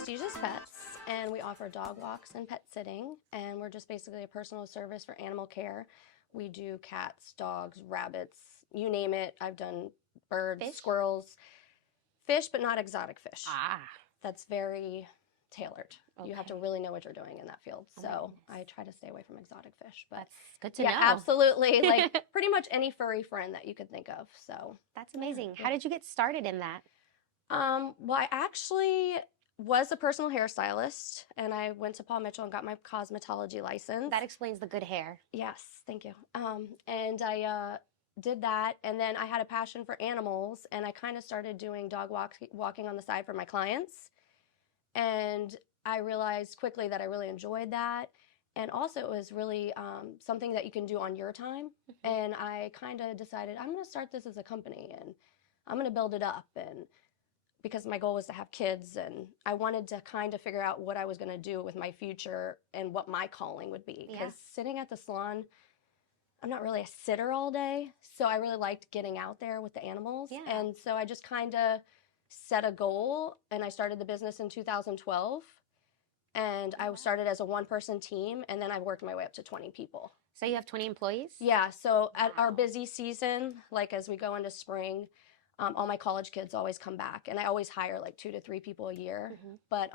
Prestigious Pets, and we offer dog walks and pet sitting, and we're just basically a personal service for animal care. We do cats, dogs, rabbits, you name it. I've done birds, Fish? squirrels, fish, but not exotic fish. Ah. That's very tailored. You have to Okay. really know what you're doing in that field. Oh, So my goodness. I try to stay away from exotic fish. But That's good to yeah, know. absolutely. Like pretty much any furry friend that you could think of. So That's amazing. Yeah. How did you get started in that? well, I actually was a personal hairstylist, and I went to Paul Mitchell and got my cosmetology license. That explains the good hair. Yes, thank you. And I did that, and then I had a passion for animals, and I kind of started doing walking on the side for my clients. And I realized quickly that I really enjoyed that. And also, it was really something that you can do on your time. And I kind of decided I'm going to start this as a company, and I'm going to build it up. And because my goal was to have kids, and I wanted to kind of figure out what I was going to do with my future and what my calling would be. Because sitting at the salon, I'm not really a sitter all day, so I really liked getting out there with the animals. Yeah. And so I just kind of set a goal, and I started the business in 2012. And I started as a one-person team, and then I worked my way up to 20 people. So you have 20 employees? Yeah, so at our Wow. busy season, like as we go into spring, all my college kids always come back, and I always hire like 2 to 3 people a year. But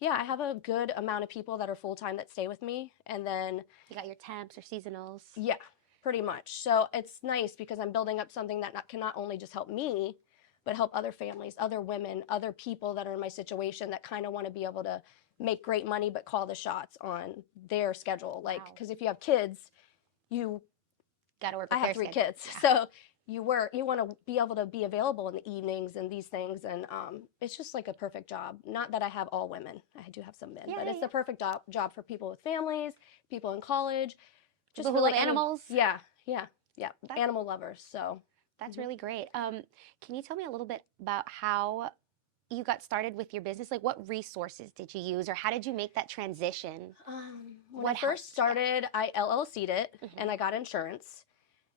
yeah, I have a good amount of people that are full-time that stay with me, and then You got your temps or seasonals? yeah, pretty much. So it's nice because I'm building up something that can not only just help me, but help other families, other women, other people that are in my situation that kind of want to be able to make great money but call the shots on their schedule. Like, Wow. because if you have kids, you Got to work I with have their 3 schedule. kids, so you want to be able to be available in the evenings and these things, and it's just like a perfect job. Not that I have all women, I do have some men, but it's the perfect job for people with families, people in college, just People who really love animals. Yeah, animal lovers. So That's really great. Can you tell me a little bit about how you got started with your business? Like, what resources did you use, or how did you make that transition? when What I first helped? started, I LLC'd it, and I got insurance.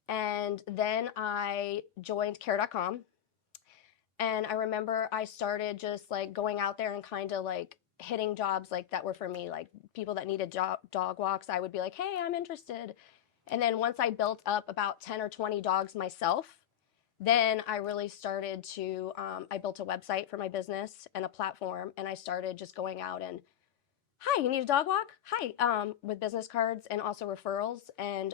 And then I joined care.com. And I remember I started just like going out there and kind of like hitting jobs like that were for me, like people that needed dog walks. I would be like, hey, I'm interested. And then once I built up about 10 or 20 dogs myself, then I really started to, I built a website for my business and a platform. And I started just going out and, hi, you need a dog walk? Hi, with business cards and also referrals. And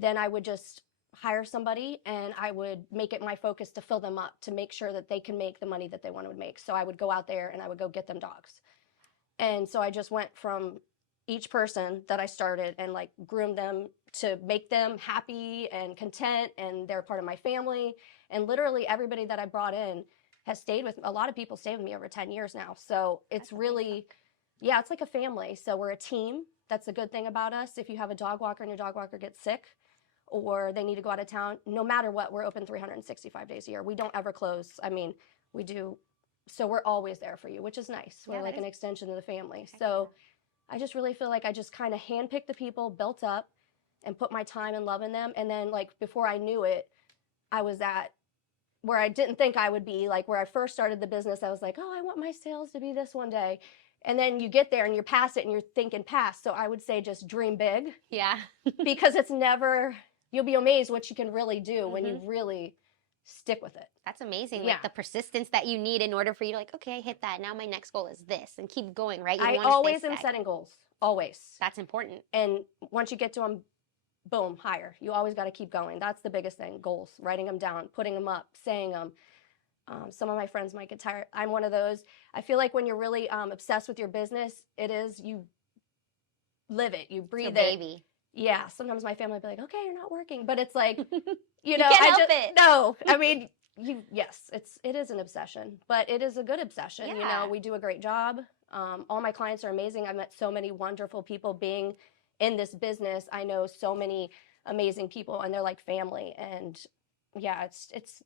then I would just hire somebody, and I would make it my focus to fill them up, to make sure that they can make the money that they want to make. So I would go out there and I would go get them dogs. And so I just went from each person that I started and like groomed them to make them happy and content, and they're part of my family. And literally everybody that I brought in has stayed with me. A lot of people stay with me over 10 years now. So it's really, yeah, it's like a family. So we're a team. That's the good thing about us. If you have a dog walker and your dog walker gets sick, or they need to go out of town, no matter what, we're open 365 days a year. We don't ever close. I mean, we do. So we're always there for you, which is nice. We're like an extension of the family. So I just really feel like I just kind of handpicked the people, built up, and put my time and love in them. And then like before I knew it, I was at where I didn't think I would be. Like where I first started the business, I was like, oh, I want my sales to be this one day. And then you get there and you're past it and you're thinking past. So I would say just dream big. Yeah. Because it's never... You'll be amazed what you can really do when you really stick with it. That's amazing. Like the persistence that you need in order for you to like, okay, I hit that. Now my next goal is this, and keep going, right? I always am setting goals. Always. That's important. And once you get to them, boom, higher. You always got to keep going. That's the biggest thing. Goals, writing them down, putting them up, saying them. Some of my friends might get tired. I'm one of those. I feel like when you're really obsessed with your business, you live it, you breathe it's your baby. Yeah, sometimes my family would be like, okay, you're not working. But it's like, you can't help it. No, I mean, yes, it is an obsession, but it is a good obsession. Yeah. You know, we do a great job. All my clients are amazing. I've met so many wonderful people being in this business. I know so many amazing people, and they're like family. And yeah, it's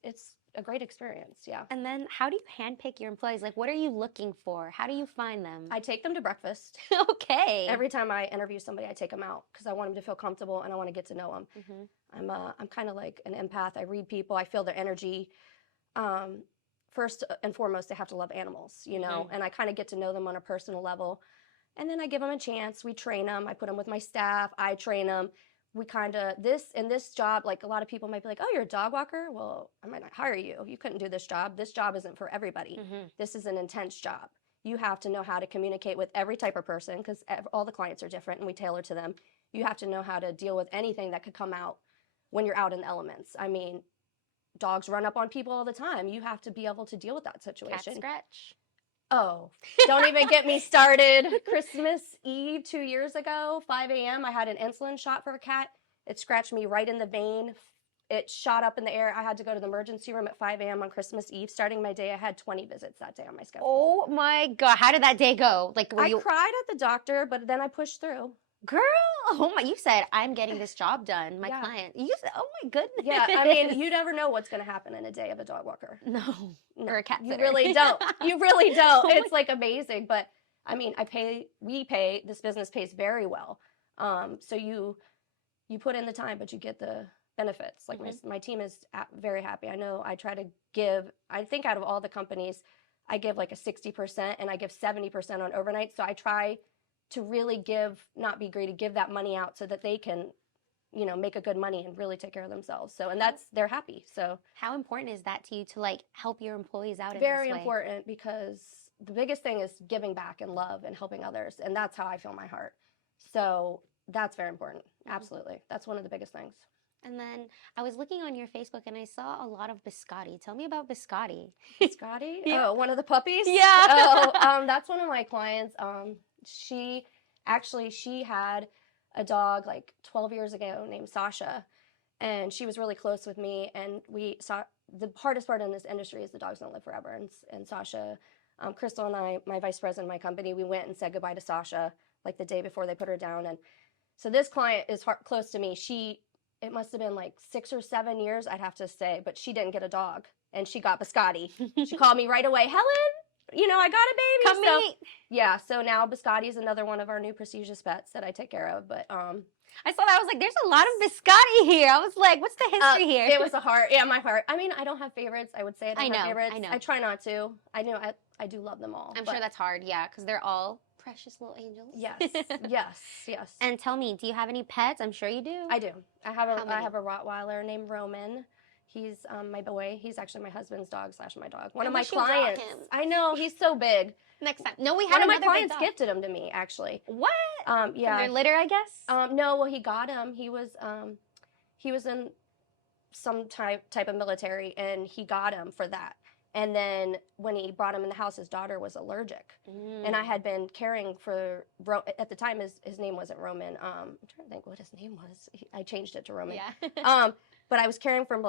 a great experience. Yeah. And then how do you handpick your employees? Like, what are you looking for? How do you find them? I take them to breakfast. Okay. Every time I interview somebody, I take them out because I want them to feel comfortable and I want to get to know them. I'm kind of like an empath. I read people. I feel their energy. first and foremost, they have to love animals, you know, and I kind of get to know them on a personal level. And then I give them a chance. We train them. I put them with my staff. I train them. We kind of, in this job, like a lot of people might be like, oh, you're a dog walker? Well, I might not hire you. You couldn't do this job. This job isn't for everybody. This is an intense job. You have to know how to communicate with every type of person because all the clients are different and we tailor to them. You have to know how to deal with anything that could come out when you're out in the elements. I mean, dogs run up on people all the time. You have to be able to deal with that situation. Cat scratch. Oh, don't even get me started. Christmas Eve 2 years ago, 5 a.m., I had an insulin shot for a cat. It scratched me right in the vein. It shot up in the air. I had to go to the emergency room at 5 a.m. on Christmas Eve. Starting my day, I had 20 visits that day on my schedule. Oh my God. How did that day go? Like, I cried at the doctor, but then I pushed through. Girl, oh my, you said, I'm getting this job done. My client. You said, oh my goodness. Yeah, I mean, you never know what's going to happen in a day of a dog walker. No. Or a cat sitter. You really don't. You really don't. Oh It's like amazing. But I mean, this business pays very well. So you put in the time, but you get the benefits. Like my team is very happy. I know I try to give, I think out of all the companies, I give like a 60% and I give 70% on overnight. So I try to really not be greedy, give that money out so that they can, you know, make a good money and really take care of themselves. So, and they're happy. So how important is that to you to like help your employees out in very this way? important because the biggest thing is giving back and love and helping others. And that's how I feel my heart. So that's very important. Absolutely. That's one of the biggest things. And then I was looking on your Facebook and I saw a lot of Biscotti. Tell me about Biscotti. Biscotti? Yeah. Oh, one of the puppies? Yeah. That's one of my clients. She had a dog like 12 years ago named Sasha, and she was really close with me. And we saw the hardest part in this industry is the dogs don't live forever. And Sasha, Crystal and I, my vice president of my company, we went and said goodbye to Sasha like the day before they put her down. And so this client is close to me. It must have been like 6 or 7 years, I'd have to say, but she didn't get a dog, and she got Biscotti. She called me right away, Helen, you know, I got a baby. Come meet. Yeah, so now Biscotti is another one of our new prestigious pets that I take care of. But I saw that. I was like, there's a lot of Biscotti here. I was like, what's the history here? It was a heart. Yeah, my heart. I mean, I don't have favorites. I would say I don't have favorites. I know. I try not to. I know I do love them all. I'm sure that's hard, yeah, because they're all precious little angels. Yes, yes. And tell me, do you have any pets? I'm sure you do. I do. I have a Rottweiler named Roman. He's my boy. He's actually my husband's dog / my dog. One of my clients. I know, he's so big. Next time. No, we had one of my another clients gifted him to me, actually. What? Yeah. From their litter, I guess. No, well, he got him. He was in some type of military, and he got him for that. And then when he brought him in the house, his daughter was allergic. And I had been caring for, at the time his name wasn't Roman. I'm trying to think what his name was. I changed it to Roman. Yeah. But I was caring from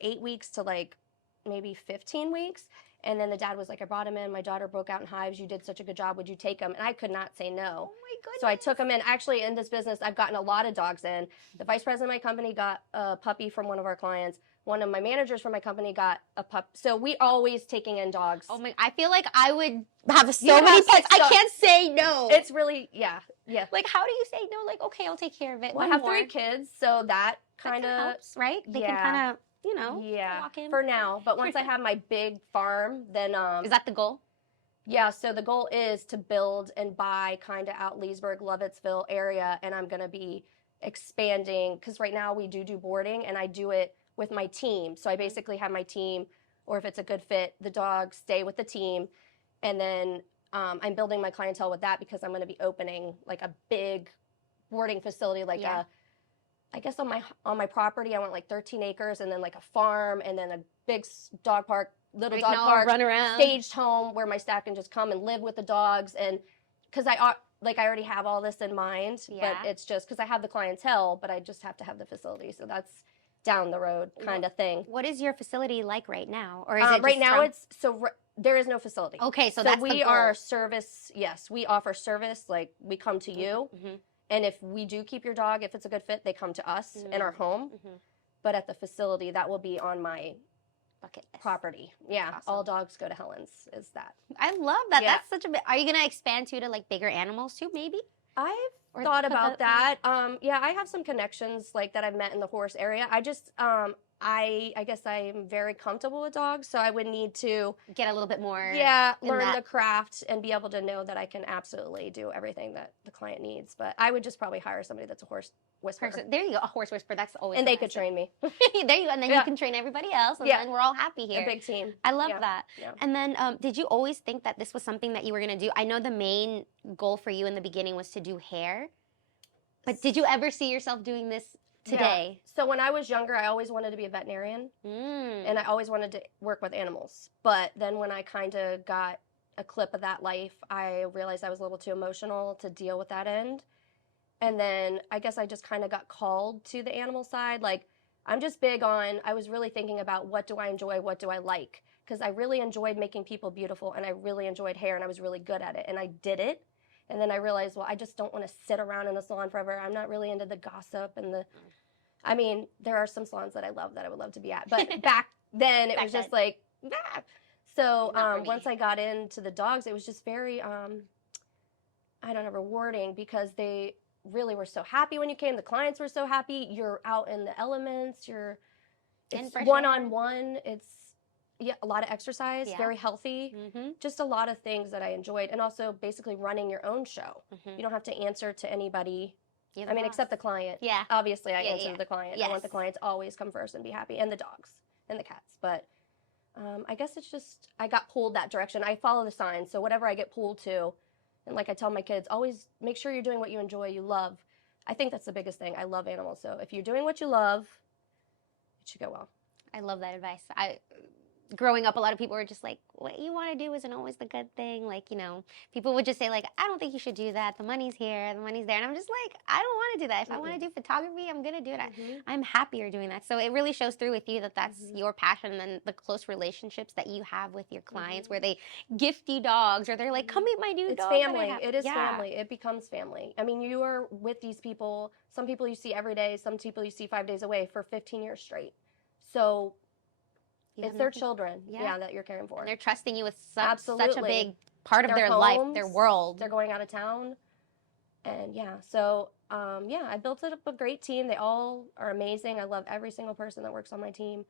8 weeks to like maybe 15 weeks. And then the dad was like, I brought him in. My daughter broke out in hives. You did such a good job. Would you take him? And I could not say no. Oh my goodness. So I took him in. Actually, in this business, I've gotten a lot of dogs in. The vice president of my company got a puppy from one of our clients. One of my managers from my company got a pup. So we always taking in dogs. Oh my! I feel like I would have so many pets. I can't say no. It's really, yeah. Like, how do you say no? Like, okay, I'll take care of it. Well, I have 3 kids, so that kind of helps, right? They can kind of, you know, walk in. For now. But once I have my big farm, then is that the goal? Yeah. So the goal is to build and buy kind of out Leesburg, Lovettsville area, and I'm going to be expanding because right now we do boarding, and I do it with my team. So I basically have my team, or if it's a good fit, the dogs stay with the team. And then I'm building my clientele with that because I'm going to be opening like a big boarding facility, like I guess on my property, I want like 13 acres and then like a farm and then a big dog park, little dog park, run around, staged home where my staff can just come and live with the dogs. And because I already have all this in mind, but it's just because I have the clientele, but I just have to have the facility. So that's down the road kind of thing. What is your facility like right now? Or is it right now there is no facility. Okay, so that's we are service. Yes, we offer service. Like we come to you, and if we do keep your dog, if it's a good fit, they come to us in our home. But at the facility, that will be on my bucket list. Property. Yeah, awesome. All dogs go to Helen's. Is that? I love that. Yeah. That's such a bit. Are you gonna expand to like bigger animals too? Maybe. I've thought about that. Yeah, I have some connections like that I've met in the horse area. I just, I guess I'm very comfortable with dogs, so I would need to Get a little bit more. learn that the craft and be able to know that I can absolutely do everything that the client needs. But I would just probably hire somebody that's a horse whisperer. person. There you go. A horse whisperer. That's always. And the they could best. train me. There you go. And then you can train everybody else, and then we're all happy here. A big team. I love Yeah. that. Yeah. And then, did you always think that this was something that you were going to do? I know the main goal for you in the beginning was to do hair, but did you ever see yourself doing this today? Yeah. So when I was younger, I always wanted to be a veterinarian, and I always wanted to work with animals. But then when I kind of got a clip of that life, I realized I was a little too emotional to deal with that end. And then I guess I just kind of got called to the animal side. Like, I'm just big on, I was really thinking about what do I enjoy, what do I like? Because I really enjoyed making people beautiful, and I really enjoyed hair, and I was really good at it, and I did it. And then I realized, well, I just don't want to sit around in a salon forever. I'm not really into the gossip and the, I mean, there are some salons that I love that I would love to be at. But back then, it was just like, ah. So once I got into the dogs, it was just very, I don't know, rewarding, because they really were so happy when you came. The clients were so happy. You're out in the elements. It's one-on-one. It's a lot of exercise, very healthy. Just a lot of things that I enjoyed. And also basically running your own show. You don't have to answer to anybody. I mean, except the client. Yeah. Obviously, I answer to the client. Yes. I want the client to always come first and be happy, and the dogs and the cats. But I guess it's just, I got pulled that direction. I follow the signs. So whatever I get pulled to, and like I tell my kids, always make sure you're doing what you enjoy, you love. I think that's the biggest thing. I love animals. So if you're doing what you love, it should go well. I love that advice. Growing up, a lot of people were just like, what you want to do isn't always the good thing. Like, you know, people would just say, like, I don't think you should do that. The money's here, the money's there. And I'm just like, I don't want to do that. If I want to do photography, I'm going to do it. I'm happier doing that. So it really shows through with you that that's your passion, and then the close relationships that you have with your clients where they gift you dogs, or they're like, come meet my new dog. It's family. It is family. It becomes family. I mean, you are with these people. Some people you see every day. Some people you see 5 days away for 15 years straight. So it's their children, that you're caring for. And they're trusting you with Absolutely. such a big part of their life, their world. They're going out of town. And so, I built up a great team. They all are amazing. I love every single person that works on my team.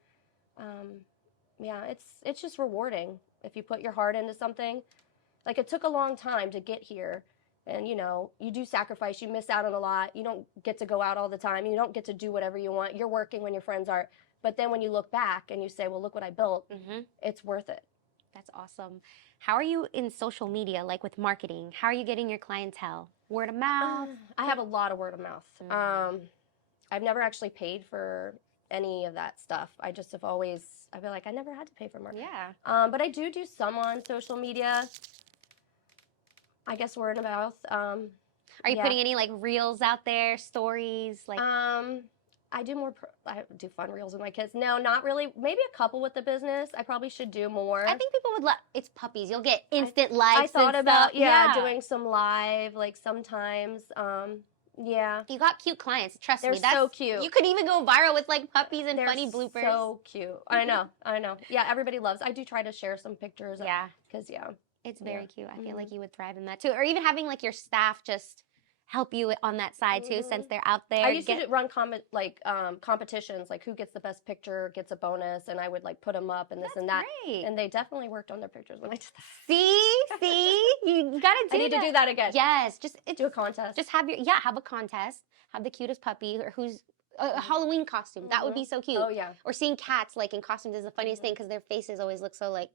It's just rewarding if you put your heart into something. Like, it took a long time to get here. And, you know, you do sacrifice. You miss out on a lot. You don't get to go out all the time. You don't get to do whatever you want. You're working when your friends are. But then when you look back and you say, well, look what I built, it's worth it. That's awesome. How are you in social media, like with marketing? How are you getting your clientele? Word of mouth? I have a lot of word of mouth. I've never actually paid for any of that stuff. I just have always, I feel like I never had to pay for marketing. Yeah. But I do some on social media. I guess word of mouth. Are you putting any like reels out there, stories? Like I do fun reels with my kids. No, not really. Maybe a couple with the business. I probably should do more. I think people would love. It's puppies. You'll get instant likes. I thought and about stuff. doing some live, like sometimes. You got cute clients. Trust me, they're so cute. You could even go viral with like puppies and they're funny bloopers. So cute. I know. Yeah, everybody loves. I do try to share some pictures. Yeah, because it's very cute. I feel like you would thrive in that too, or even having like your staff just help you on that side too, since they're out there. I used to run competitions, like who gets the best picture gets a bonus, and I would like put them up and this and that. Great. And they definitely worked on their pictures when I did that. See, you gotta do that. I need to do that again. Yes, do a contest. Just have a contest. Have the cutest puppy or who's a Halloween costume. That would be so cute. Oh yeah. Or seeing cats like in costumes is the funniest thing because their faces always look so like,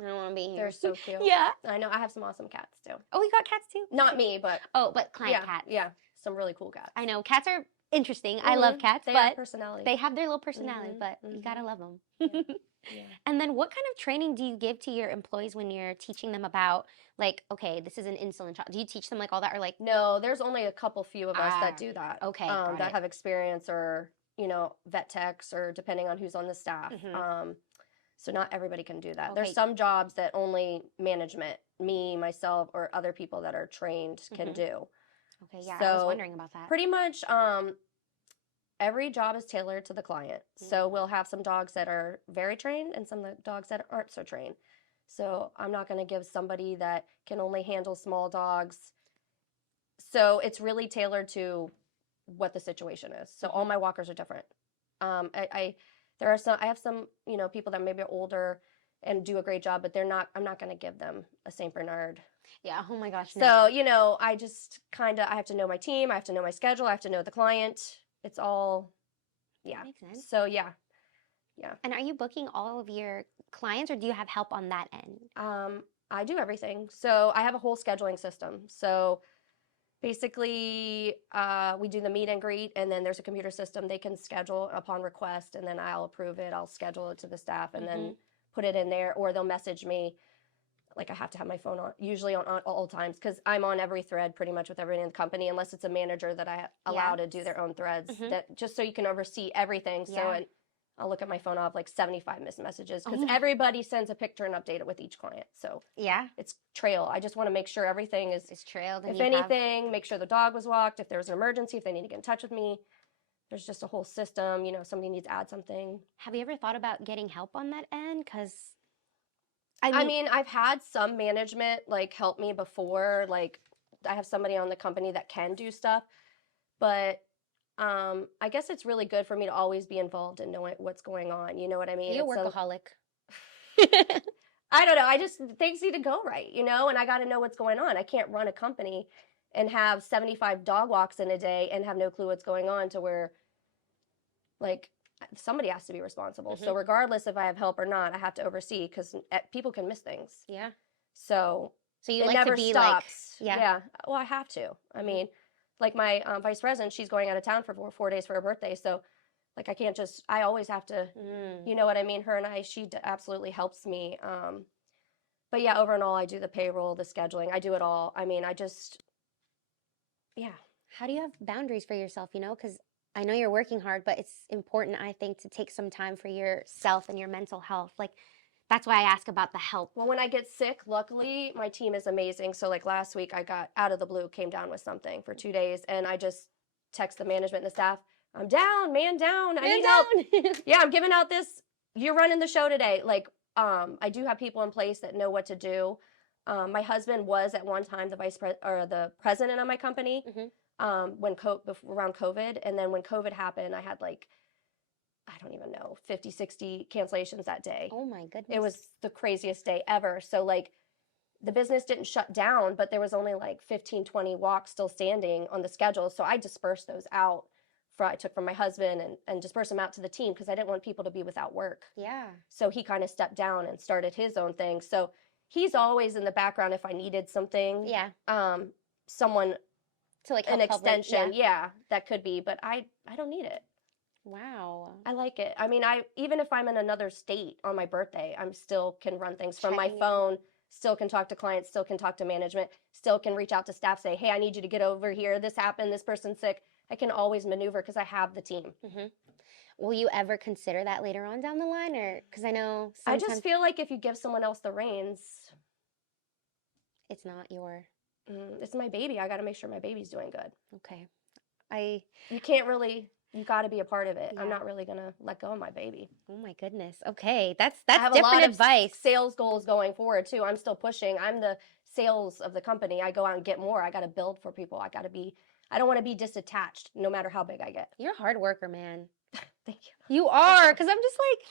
I don't want to be here. They're so cute. Yeah. I know. I have some awesome cats too. Oh, you got cats too? Not me, but but client cats. Yeah, some really cool cats. I know cats are interesting. I love cats, they but have personality. They have their little personality, but you gotta love them. Yeah. And then, what kind of training do you give to your employees when you're teaching them about, like, okay, this is an insulin shot? Do you teach them like all that, or like? No, there's only a few of us that do that. Okay, that have experience, or vet techs, or depending on who's on the staff. So not everybody can do that. Okay. There's some jobs that only management, me, myself, or other people that are trained can do. Okay, yeah, so I was wondering about that. Pretty much every job is tailored to the client. So we'll have some dogs that are very trained and some dogs that aren't so trained. So I'm not going to give somebody that can only handle small dogs. So it's really tailored to what the situation is. So all my walkers are different. There are some, I have some, people that maybe are older and do a great job, but I'm not going to give them a St. Bernard. Yeah. Oh my gosh. So, No. I just I have to know my team. I have to know my schedule. I have to know the client. It's all, yeah. That makes sense. So, yeah. Yeah. And are you booking all of your clients, or do you have help on that end? I do everything. So I have a whole scheduling system. So basically, we do the meet and greet, and then there's a computer system they can schedule upon request, and then I'll approve it. I'll schedule it to the staff, and then put it in there, or they'll message me. Like I have to have my phone on, usually on all times, because I'm on every thread pretty much with everyone in the company, unless it's a manager that I allow to do their own threads. That just so you can oversee everything. So and I'll look at my phone. I'll have like 75 missed messages because everybody sends a picture and update it with each client. So it's trail. I just want to make sure everything is trailed. If anything, make sure the dog was walked. If there's an emergency, if they need to get in touch with me, there's just a whole system. Somebody needs to add something. Have you ever thought about getting help on that end? Because I mean, I've had some management like help me before. Like I have somebody on the company that can do stuff, but I guess it's really good for me to always be involved and know what's going on. You know what I mean? You're a workaholic. I don't know. Things need to go right, and I got to know what's going on. I can't run a company and have 75 dog walks in a day and have no clue what's going on, to where like somebody has to be responsible. So regardless if I have help or not, I have to oversee, because people can miss things. Yeah. So you it like never to be stops. like, yeah. Well, I have to. I mean, like my vice president, she's going out of town for 4 days for her birthday. So like I can't just, I always have to, you know what I mean? Her and she absolutely helps me. But yeah, over and all, I do the payroll, the scheduling. I do it all. I mean, yeah. How do you have boundaries for yourself, because I know you're working hard, but it's important, I think, to take some time for yourself and your mental health. Like, that's why I ask about the help. Well, when I get sick, luckily, my team is amazing. So, like last week, I got out of the blue, came down with something for 2 days, and I just text the management and the staff, I'm down, man down. I need help. Yeah, I'm giving out this. You're running the show today. Like, I do have people in place that know what to do. My husband was at one time the president of my company. Around COVID, and then when COVID happened, I had like, I don't even know, 50, 60 cancellations that day. Oh my goodness. It was the craziest day ever. So like the business didn't shut down, but there was only like 15, 20 walks still standing on the schedule. So I dispersed those out. I took from my husband and dispersed them out to the team, because I didn't want people to be without work. Yeah. So he kind of stepped down and started his own thing. So he's always in the background if I needed something. Yeah. Someone to like an extension, that could be, but I don't need it. Wow. I like it. I mean, even if I'm in another state on my birthday, I'm still can run things from my phone, still can talk to clients, still can talk to management, still can reach out to staff, say, hey, I need you to get over here. This happened. This person's sick. I can always maneuver because I have the team. Will you ever consider that later on down the line? Or because I know sometimes I just feel like if you give someone else the reins, it's not your... it's my baby. I got to make sure my baby's doing good. Okay. You got to be a part of it. Yeah. I'm not really going to let go of my baby. Oh my goodness. Okay. That's I have different a lot advice. Of sales goals going forward too. I'm still pushing. I'm the sales of the company. I go out and get more. I got to build for people. I don't want to be disattached no matter how big I get. You're a hard worker, man. Thank you. You are. Because I'm just like,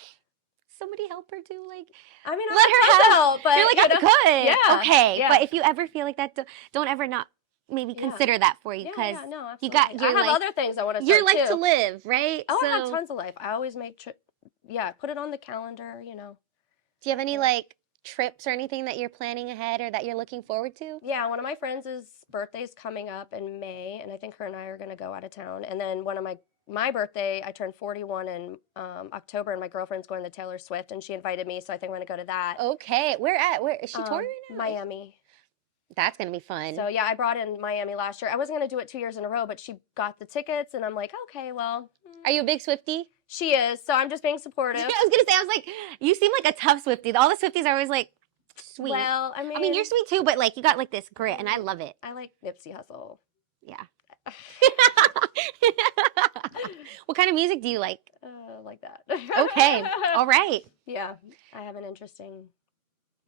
somebody help her too. Like, I mean, let her help. But you're like, I'm good. Yeah. Okay. Yeah. But if you ever feel like that, don't ever not maybe consider that for you, because I have other things I want to start You're like to live, right? I have tons of life. I always make put it on the calendar, Do you have any like trips or anything that you're planning ahead or that you're looking forward to? Yeah, one of my friends' birthday's coming up in May, and I think her and I are going to go out of town. And then one of my birthday, I turned 41 in October, and my girlfriend's going to Taylor Swift, and she invited me, so I think I'm going to go to that. Okay. Where is she touring right now? Miami. That's going to be fun. So, yeah, I brought in Miami last year. I wasn't going to do it 2 years in a row, but she got the tickets, and I'm like, okay, well. Are you a big Swiftie? She is, so I'm just being supportive. I was going to say, I was like, you seem like a tough Swiftie. All the Swifties are always like, sweet. Well, I mean, you're sweet too, but like, you got like this grit, and I love it. I like Nipsey Hussle. Yeah. What kind of music do you like? Like that. Okay. All right. Yeah, I have an interesting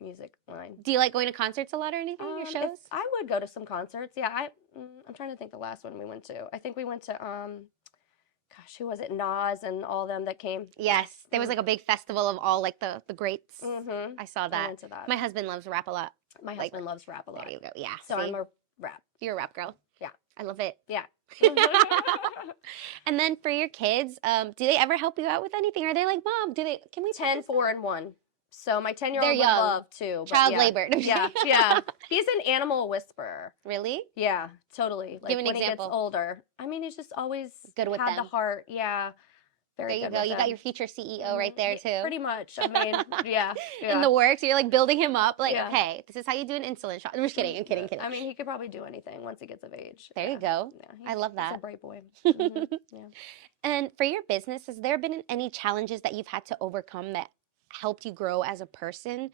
music line. Do you like going to concerts a lot or anything? Your shows? I would go to some concerts. Yeah, I'm trying to think the last one we went to. I think we went to gosh, who was it? Nas and all them that came. Yes, there was like a big festival of all like the greats. Mm-hmm. I saw I that. went to that. My husband loves rap a lot. My like, husband loves rap a lot. There you go. Yeah. So see? I'm a rap. You're a rap girl. Yeah. I love it. Yeah. And then for your kids, do they ever help you out with anything? Are they like, Mom, can we 10, 4, and 1. So my 10-year-old They're would young. love too. But Child yeah. labor. Yeah, yeah. He's an animal whisperer. Really? Yeah, totally. Like Give an when example. he gets older. I mean, he's just always Good with had them. the heart. Yeah. Very There you good go. with You them. got your future CEO right there too. Pretty much. I mean, yeah. In the works, you're like building him up. Like, Yeah. okay, this is how you do an insulin shot. I'm just kidding. I'm kidding. I mean, he could probably do anything once he gets of age. There you go. Yeah, I love that. He's a bright boy. Mhm. Yeah. And for your business, has there been any challenges that you've had to overcome that helped you grow as a person?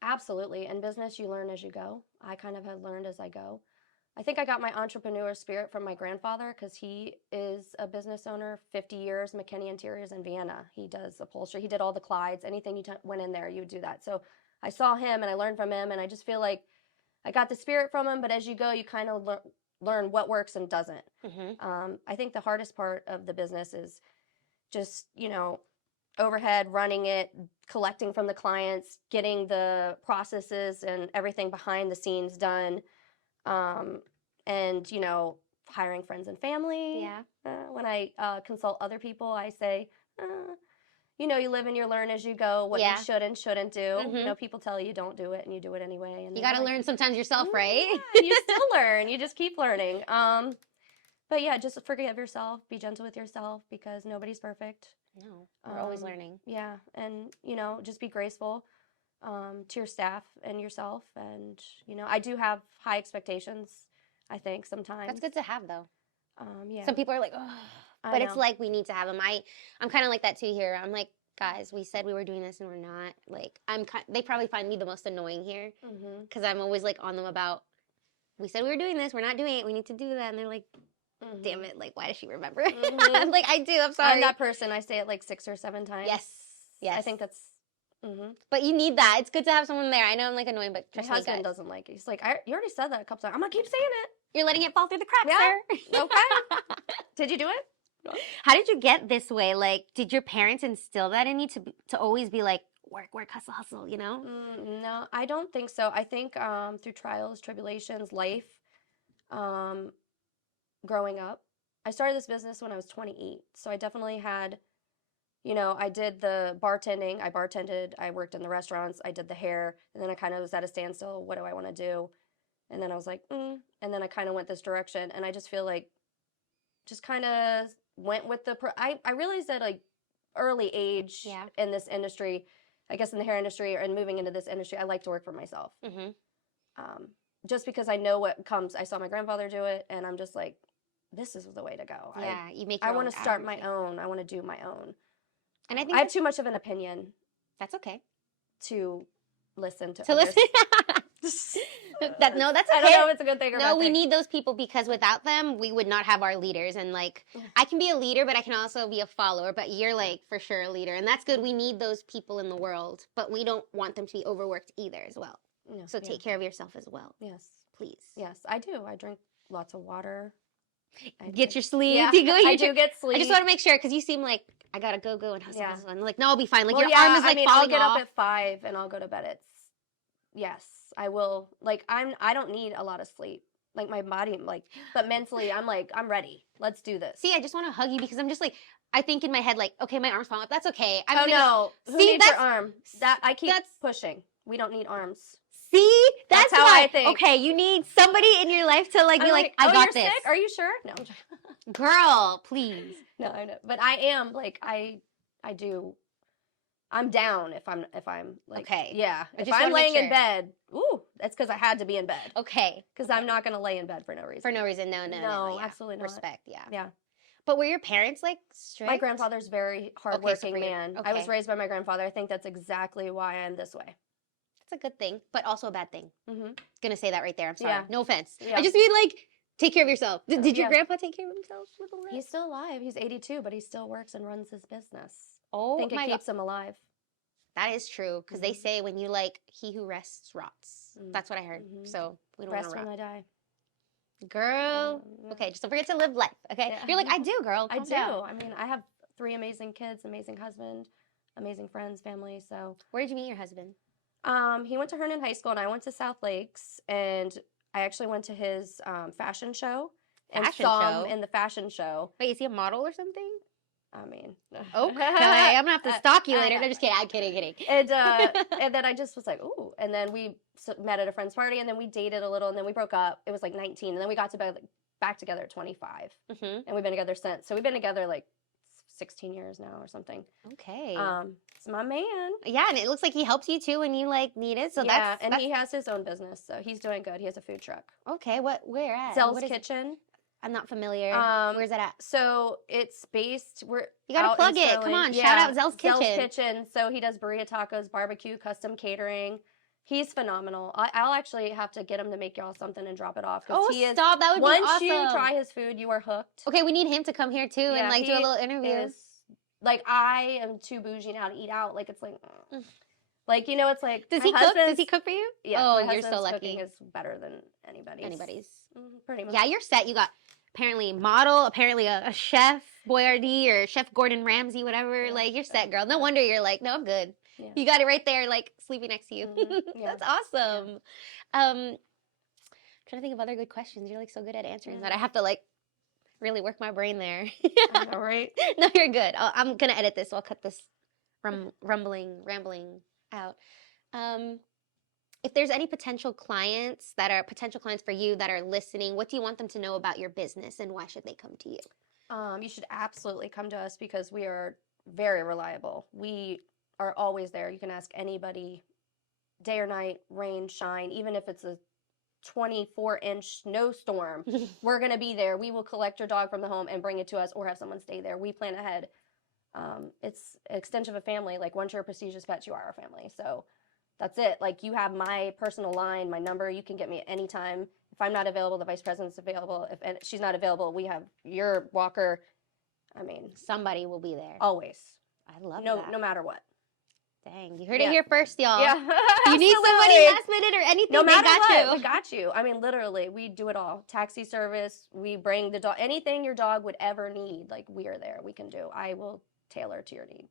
Absolutely. In business, you learn as you go. I kind of have learned as I go. I think I got my entrepreneur spirit from my grandfather because he is a business owner, 50 years, McKinney Interiors in Vienna. He does upholstery. He did all the Clydes. Anything you went in there, you would do that. So I saw him and I learned from him, and I just feel like I got the spirit from him, but as you go, you kind of learn what works and doesn't. Mm-hmm. I think the hardest part of the business is just, overhead, running it, collecting from the clients, getting the processes and everything behind the scenes done. And, hiring friends and family. Yeah. When I consult other people, I say, you live and you learn as you go what you should and shouldn't do. Mm-hmm. People tell you don't do it and you do it anyway. And you got to learn sometimes yourself, right? Yeah, you still learn. You just keep learning. But yeah, just forgive yourself. Be gentle with yourself because nobody's perfect. No, we're always learning. Yeah. And, just be graceful to your staff and yourself. And, I do have high expectations, I think, sometimes. That's good to have, though. Yeah. Some people are like, oh, but it's like we need to have them. I'm kind of like that, too, here. I'm like, guys, we said we were doing this and we're not. Like, they probably find me the most annoying here because I'm always, like, on them about, we said we were doing this. We're not doing it. We need to do that. And they're like, damn it. Like, why does she remember? I'm like, I do. I'm sorry. I'm that person. I say it like 6 or 7 times. Yes. Yes. I think that's... But you need that. It's good to have someone there. I know I'm like annoying, but trust my me, husband guys. doesn't like it. He's like, you already said that a couple times. I'm gonna keep saying it. You're letting it fall through the cracks, Yeah. sir. Okay. Did you do it? How did you get this way? Like, did your parents instill that in you to always be like, work, hustle, hustle, No, I don't think so. I think through trials, tribulations, life, growing up. I started this business when I was 28. So I definitely had... I did the bartending. I bartended. I worked in the restaurants. I did the hair. And then I kind of was at a standstill. What do I want to do? And then I was like, And then I kind of went this direction. And I just feel like just kind of went with the... I realized that like early age in this industry, I guess in the hair industry and moving into this industry, I like to work for myself. Just because I know what comes. I saw my grandfather do it. And I'm just like, this is the way to go. Yeah, you make your I own want to start my advocate. own. I want to do my own. And I think I have too much of an opinion that's okay. to listen to To others. listen. That's okay. I don't know if it's a good thing or no, bad we thing. need those people because without them, we would not have our leaders. And like, I can be a leader, but I can also be a follower. But you're like for sure a leader, and that's good. We need those people in the world, but we don't want them to be overworked either, as well. No, So take care of yourself as well. Yes, please. Yes, I do. I drink lots of water. Get your sleep. Yeah, You go, I do get sleep. I just want to make sure because you seem like I gotta go and hustle. And like, no, I'll be fine. Like your yeah, arm is like falling I'll get off. up at 5 and I'll go to bed. Yes, I will. Like I don't need a lot of sleep. Like my body, but mentally, I'm like, I'm ready. Let's do this. See, I just want to hug you because I'm just like, I think in my head, like, okay, my arm's falling off. That's okay. No. Who needs your arm? I keep pushing. We don't need arms. See, that's how why. I think. Okay, you need somebody in your life to like be like, I got this. Sick? Are you sure? No, girl, please. No, I know, but I am like I do. I'm down if I'm like okay. Yeah, if I'm laying in bed, that's because I had to be in bed. Okay, because I'm not gonna lay in bed for no reason. For no reason, no, yeah. Absolutely not. Respect, yeah. Yeah. But were your parents like strict? My grandfather's very hardworking man. I was raised by my grandfather. I think that's exactly why I'm this way. That's a good thing, but also a bad thing. Gonna say that right there. I'm sorry. Yeah. No offense. Yeah. I just mean like, take care of yourself. Did your grandpa take care of himself? He's still alive. He's 82, but he still works and runs his business. Oh, I think it keeps him alive. That is true because they say when you he who rests rots. That's what I heard. So we don't want to rot. Rest when I die. Girl. Yeah. Okay, just don't forget to live life, okay? Yeah. You're like, I do, girl. I Calm do. down. I mean, I have 3 amazing kids, amazing husband, amazing friends, family. So, Where did you meet your husband? he went to Herndon High School, and I went to South Lakes, and I actually went to his fashion show and Fashion saw show? him in the fashion show. Wait, is he a model or something? I mean, Okay, I'm gonna have to stalk you later. I No, just kidding. I'm kidding. and then I just was like, ooh. And then we met at a friend's party, and then we dated a little, and then we broke up. It was like 19, and then we got to back together at 25, Mm-hmm. and we've been together since. So we've been together like 16 years now or something. Okay. It's my man. Yeah, and it looks like he helps you too when you like need it. So Yeah, that's he has his own business, so he's doing good. He has a food truck. okay. Where at? Zell's What is it? Kitchen. I'm not familiar. Where's that at? So it's based. You gotta out plug in it. Sterling. Come on, Yeah, shout out Zell's Kitchen. Zell's Kitchen. So he does burrito tacos, barbecue, custom catering. He's phenomenal. I'll actually have to get him to make y'all something and drop it off. Oh, he stop! That would be once awesome. you try his food, you are hooked. Okay, we need him to come here too and Yeah, like do a he little interview. Is, like, I am too bougie now to eat out. Like, it's like, you know, it's like Does my he cook? Does he cook for you? Yeah. Oh, my you're so husband's lucky. Cooking is better than anybody's. Pretty much. Yeah, you're set. You got apparently model, apparently a chef Boyardee or Chef Gordon Ramsay, whatever. Yeah. Like you're set, girl. No wonder you're like, no, I'm good. Yeah. You got it right there, like sleeping next to you. Yeah. That's awesome. Trying to think of other good questions. You're like so good at answering that. I have to like really work my brain there. I know, right? No, you're good. I'm gonna edit this. So I'll cut this rambling out. If there's any potential clients for you that are listening, what do you want them to know about your business and why should they come to you? You should absolutely come to us because we are very reliable. We are always there. You can ask anybody, day or night, rain, shine, even if it's a 24-inch snowstorm, we're going to be there. We will collect your dog from the home and bring it to us or have someone stay there. We plan ahead. It's an extension of a family. Like, once you're a prestigious pet, you are our family. So that's it. Like, you have my personal line, my number. You can get me at any time. If I'm not available, the vice president's available. If she's not available, we have your walker. I mean, somebody will be there. Always. I love that. No matter what. Dang, you heard it here first, y'all. Yeah. You need somebody last minute or anything, no matter they got what, you. we got you. I mean, literally, we do it all. Taxi service, we bring the dog, anything your dog would ever need, like, we are there. We can do. I will tailor to your need.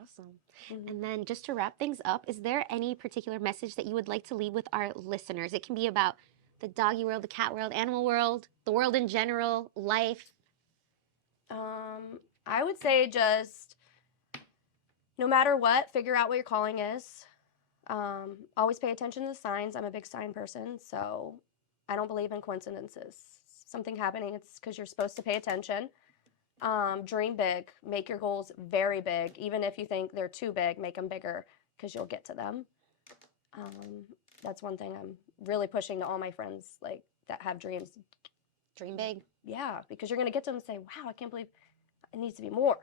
Awesome. And then just to wrap things up, is there any particular message that you would like to leave with our listeners? It can be about the doggy world, the cat world, animal world, the world in general, life. I would say just, no matter what, figure out what your calling is. Always pay attention to the signs. I'm a big sign person, so I don't believe in coincidences. Something happening, it's because you're supposed to pay attention. Dream big. Make your goals very big. Even if you think they're too big, make them bigger because you'll get to them. That's one thing I'm really pushing to all my friends, like, that have dreams. Dream big. Yeah, because you're going to get to them and say, wow, I can't believe it needs to be more.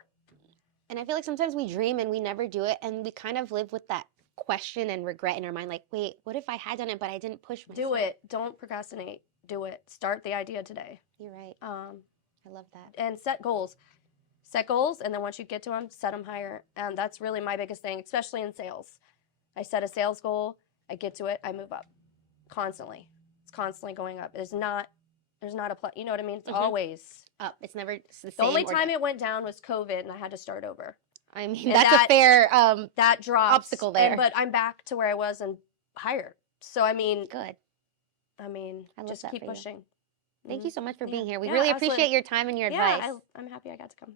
And I feel like sometimes we dream and we never do it, and we kind of live with that question and regret in our mind, like, wait, what if I had done it but I didn't push myself? Do it. Don't procrastinate. Do it. Start the idea today. You're right. I love that. And set goals. Set goals, and then once you get to them, set them higher. And that's really my biggest thing, especially in sales. I set a sales goal, I get to it, I move up. Constantly. It's constantly going up. There's not a you know what I mean? It's always up. It's never the same. The only time it went down was COVID, and I had to start over. I mean, that's a fair that dropped obstacle there. But I'm back to where I was and higher. So, I mean, good. I mean, just keep pushing. Thank you so much for being here. We Yeah, really absolutely. appreciate your time and your advice. Yeah, I'm happy I got to come.